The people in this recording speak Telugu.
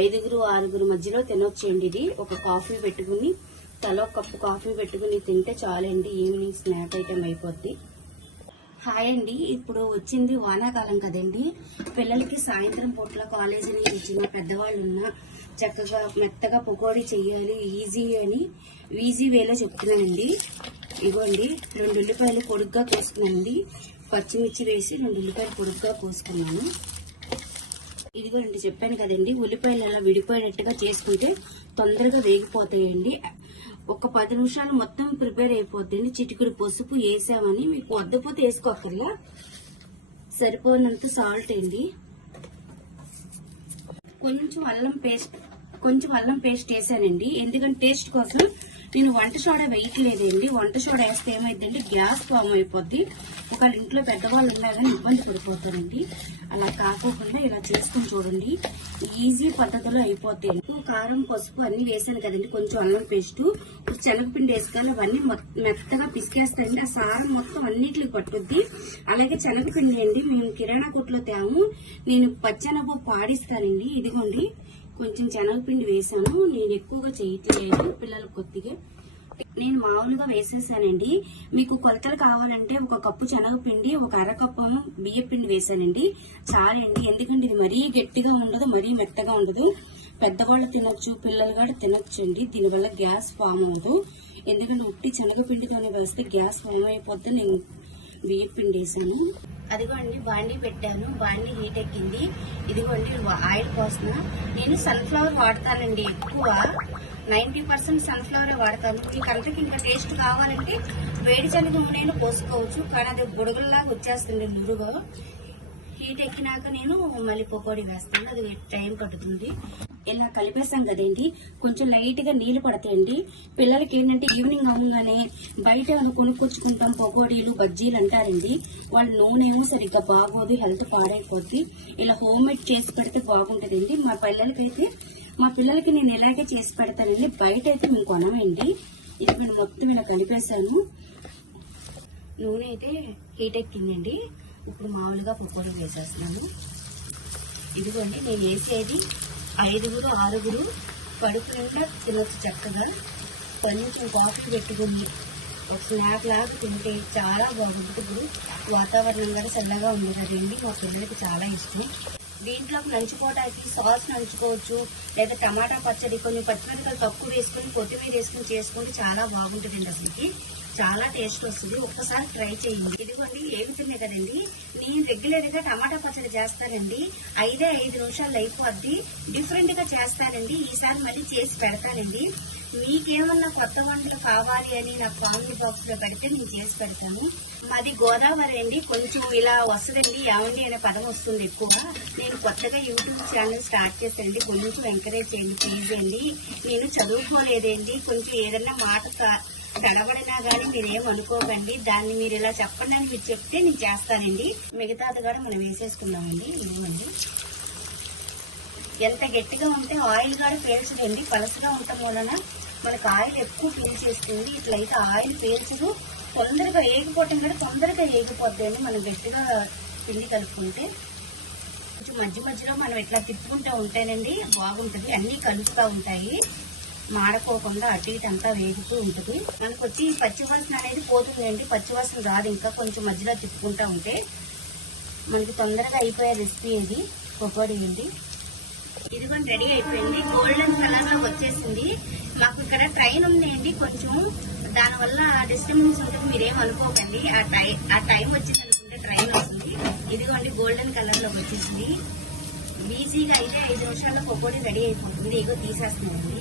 ఐదుగురు ఆరుగురు మధ్యలో తినొచ్చండి ఇది ఒక కాఫీ పెట్టుకుని తలో కప్పు కాఫీ పెట్టుకుని తింటే చాలండి. ఈవినింగ్ స్నాక్ ఐటెం అయిపోద్ది. హాయ్ అండి. ఇప్పుడు వచ్చింది వానాకాలం కదండి. పిల్లలకి సాయంత్రం పూట్ల కాలేజీ నుంచి వచ్చిన పెద్దవాళ్ళు ఉన్నా చక్కగా మెత్తగా పకోడీ చేయాలి ఈజీ అని ఈజీ వేలో చెప్తున్నానండి. ఇగోండి రెండు ఉల్లిపాయలు పొడుగ్గా కోసుకున్నానండి. పచ్చిమిర్చి వేసి రెండు ఉల్లిపాయలు పొడుగ్గా కోసుకున్నాను. ఇదిగోండి చెప్పాను కదండి ఉల్లిపాయలు అలా విడిపోయేటట్టుగా చేసుకుంటే తొందరగా వేగిపోతాయండి. ఒక పది నిమిషాలు మొత్తం ప్రిపేర్ అయిపోద్దండి చిటికుడు పసుపు వేసామని మీకు వద్దపోతే వేసుకోకర్లా సరిపోయినంత సాల్ట్ అండి. కొంచెం అల్లం పేస్ట్ కొంచెం అల్లం పేస్ట్ వేసానండి. ఎందుకంటే టేస్ట్ కోసం నేను వంట సోడా వేయట్లేదండి. వంట సోడా వేస్తే ఏమైందంటే గ్యాస్ ఫామ్ అయిపోద్ది. ఒకవేళ ఇంట్లో పెద్దవాళ్ళు ఉన్నా కానీ ఇబ్బంది పడిపోతారండి. అలా కాకోకుండా ఇలా చేసుకుని చూడండి. ఈజీ పద్ధతిలో అయిపోతాయి. ఉప్పు, కారం పసుపు అన్ని వేసాను కదండి. కొంచెం అల్లం పేస్ట్ శనగపిండి వేసుకొని అవన్నీ మొత్తం మెత్తగా పిసికేస్తాయండి ఆ సారం మొత్తం అన్నిటికి పట్టుద్ది. అలాగే శనగపిండి అండి. మేము కిరాణా కొట్లో తేము. నేను పచ్చనప్పు పాడిస్తానండి. ఇదిగోండి. కొంచెం శనగపిండి వేసాను. నేను ఎక్కువగా చేయట్లేదు. పిల్లలు కొద్దిగా నేను మామూలుగా వేసేసానండి. మీకు కొలతలు కావాలంటే ఒక కప్పు శనగపిండి ఒక అరకప్పు బియ్యపిండి వేసానండి. చాలండి. ఎందుకంటే ఇది మరీ గట్టిగా ఉండదు మరీ మెత్తగా ఉండదు. పెద్దవాళ్ళు తినొచ్చు పిల్లలు కూడా తినొచ్చండి. దీనివల్ల గ్యాస్ ఫామ్ అవ్వదు. ఎందుకంటే ఉట్టి శనగపిండితోనే వేస్తే గ్యాస్ ఫామ్ అయిపోద్ది. నేను బియ్యపిండి వేసాను. అదిగోండి బాండీ పెట్టాను. బాండీ హీట్ ఎక్కింది. ఇదిగోండి ఆయిల్ పోసిన నేను సన్ఫ్లవర్ వాడతానండి ఎక్కువ. నైంటీ పర్సెంట్ సన్ఫ్లవరే వాడతాను. మీకు అంతకి ఇంకా టేస్ట్ కావాలంటే వేడి శనగ నూనెను పోసుకోవచ్చు. కానీ అది బుడగల్లాగా వచ్చేస్తుంది నురుగు హీట్ ఎక్కినాక నేను మళ్ళీ పకోడీ వేస్తాను. అది టైం పడుతుంది. ఇలా కలిపేసాం కదండి కొంచెం లైట్గా నీళ్ళు పడతాయండి. పిల్లలకి ఏంటంటే ఈవినింగ్ అవ్వగానే బయట ఏమైనా కొనుక్కొచ్చుకుంటాం పకోడీలు బజ్జీలు అంటారండి. వాళ్ళ నూనె ఏమో సరిగ్గా బాగోదు హెల్త్ పాడైపోద్ది. ఇలా హోమ్ మేడ్ చేసి పెడితే బాగుంటుందండి. మా పిల్లలకైతే మా పిల్లలకి నేను ఇలాగే చేసి పెడతానండి. బయట అయితే మేము కొనమండి. ఇది నేను మొత్తం ఇలా కలిపేశాను. నూనె అయితే హీట్ ఎక్కిందండి. ఇప్పుడు మామూలుగా పకోడీ వేసేస్తున్నాను. ఇదిగోండి నేను వేసేది ఐదుగురు ఆరుగురు కడుపు నిండా తినొచ్చు చక్కగా కొంచెం కాఫీ పెట్టుకుని ఒక స్నాక్ లాగా తింటే చాలా బాగుంటుంది. ఇప్పుడు వాతావరణం కూడా చల్లగా ఉంది కదండి మా పిల్లలకి చాలా ఇష్టం. దీంట్లోకి నంచుకోవడానికి సాస్ నంచుకోవచ్చు లేదా టమాటా పచ్చడి కొన్ని పచ్చిమిరపకాయలు తక్కువ వేసుకొని కొత్తిమీర వేసుకొని చేసుకుంటే చాలా బాగుంటుందండి అసలుకి. చాలా టేస్ట్ వస్తుంది. ఒక్కసారి ట్రై చేయండి. ఇదిగోండి ఏమిటినే కదండి? నేను రెగ్యులర్గా టమాటా పచ్చడి చేస్తానండి. ఐదే ఐదు నిమిషాలు అయిపోద్ది. డిఫరెంట్గా చేస్తానండి. ఈసారి మళ్ళీ చేసి పెడతానండి. మీకేమన్నా కొత్త వంటలు కావాలి అని నా కామెంట్ బాక్స్లో పెడితే నేను చేసి పెడతాను. మాది గోదావరి అండి. కొంచెం ఇలా వస్తుందండి ఏమండి అనే పదం వస్తుంది ఎక్కువగా. నేను కొత్తగా యూట్యూబ్ ఛానల్ స్టార్ట్ చేశానండి. కొంచెం ఎంకరేజ్ చేయండి ప్లీజ్ అండి. నేను చదువుకోలేదండి. కొంచెం ఏదైనా మాట గడబడినా కానీ మీరేం అనుకోకండి. దాన్ని మీరు ఇలా చెప్పండి అని మీరు చెప్తే నేను చేస్తానండి. మిగతాది కూడా మనం వేసేసుకుందామండి. ఏమండి ఎంత గట్టిగా ఉంటే ఆయిల్ కూడా పేల్చదండి. పలసగా ఉండటం వలన మనకు ఆయిల్ ఎక్కువ పీల్చేస్తుంది ఇట్లయితే ఆయిల్ పీల్చదు తొందరగా ఏగిపోవటం కూడా తొందరగా ఏగిపోద్దండి మనం గట్టిగా పిండి కలుపుకుంటే. కొంచెం మధ్య మధ్యలో మనం ఇట్లా తిప్పుకుంటూ ఉంటేనండి బాగుంటుంది. అన్నీ కలుపుతూ ఉంటాయి. మాడకోకుండా అటు ఇటు అంతా వేగుతూ ఉంటుంది. మనకు వచ్చి పచ్చివాసన అనేది పోతుందండి. పచ్చివాసన రాదు. ఇంకా కొంచెం మధ్యలో తిప్పుకుంటూ ఉంటే మనకి తొందరగా అయిపోయే రెసిపీ ఇది పకోడీ అండి. ఇదిగోండి రెడీ అయిపోయింది. గోల్డెన్ కలర్లో వచ్చేసింది. మాకు ఇక్కడ ట్రైన్ ఉందండి కొంచెం దానివల్ల డిస్టర్బెన్స్ ఉంటుంది మీరేం అనుకోకండి. ఆ టైం ఆ టైం వచ్చింది అనుకుంటే ట్రైన్ వస్తుంది ఇదిగోండి గోల్డెన్ కలర్లో వచ్చేసింది. ఈజీగా అయితే ఐదు నిమిషాల్లో పకోడీ రెడీ అయిపోతుంది. ఇగో తీసేస్తుందండి